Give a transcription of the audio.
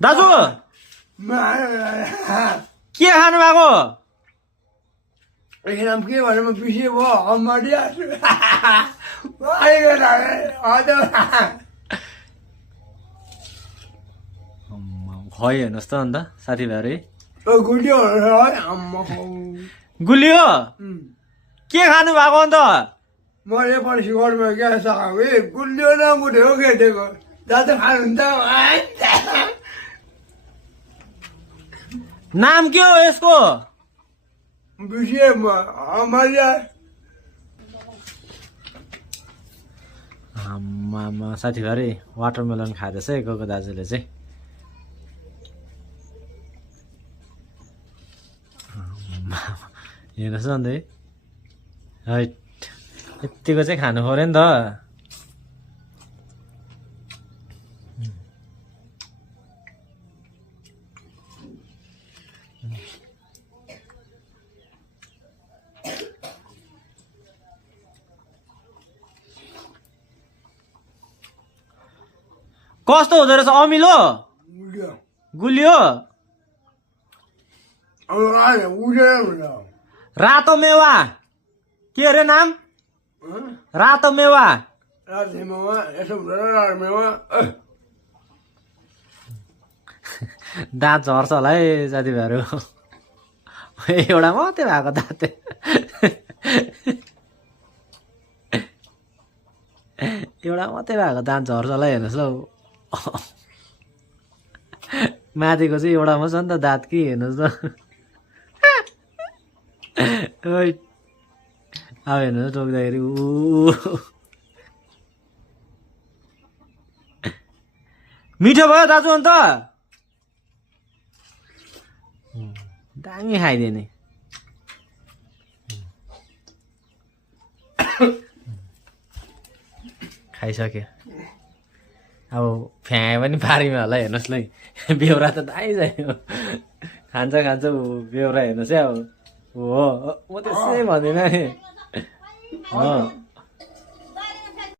दाजु के खानु भएको नाम के भने म बिर्से भयो अमरिया खै हेर्नुहोस् त अन्त साथीभाइहरू गुलियो गुलियो के खानु भएको अन्त मैले पर्सि घरमा क्या सघाएको गुलियो न गुलियो खेटेको दाजु खानुहुन्छ नाम के हो यसको बिर्से म अमरिया आमामा साथीभाइ वाटरमेलन खाँदैछ है गएको दाजुले चाहिँ हेर्नुहोस् न अन्त है यत्तिको चाहिँ खानु पऱ्यो नि त कस्तो हुँदो रहेछ अमिलो गुलियो गुलियो रातो मेवा के अरे नाम रातो मेवा दाँत झर्छ होला है साथीभाइहरू एउटा मात्रै भएको दाँत एउटा मात्रै भएको दाँत झर्छ होला हेर्नुहोस् ल माथिको चाहिँ एउटा मात्रै छ नि त दाँत कि हेर्नुहोस् त अब हेर्नुहोस् टोक्दाखेरि मिठो भयो दाजु अन्त दामी खाइदिए नि खाइसक्यो अब फ्याए पनि पारीमा होला हेर्नुहोस् ल बेहोरा त दाइ जायो खान्छ खान्छ बेहोरा हेर्नुहोस् है अब हो म त्यसै भन्दिनँ नि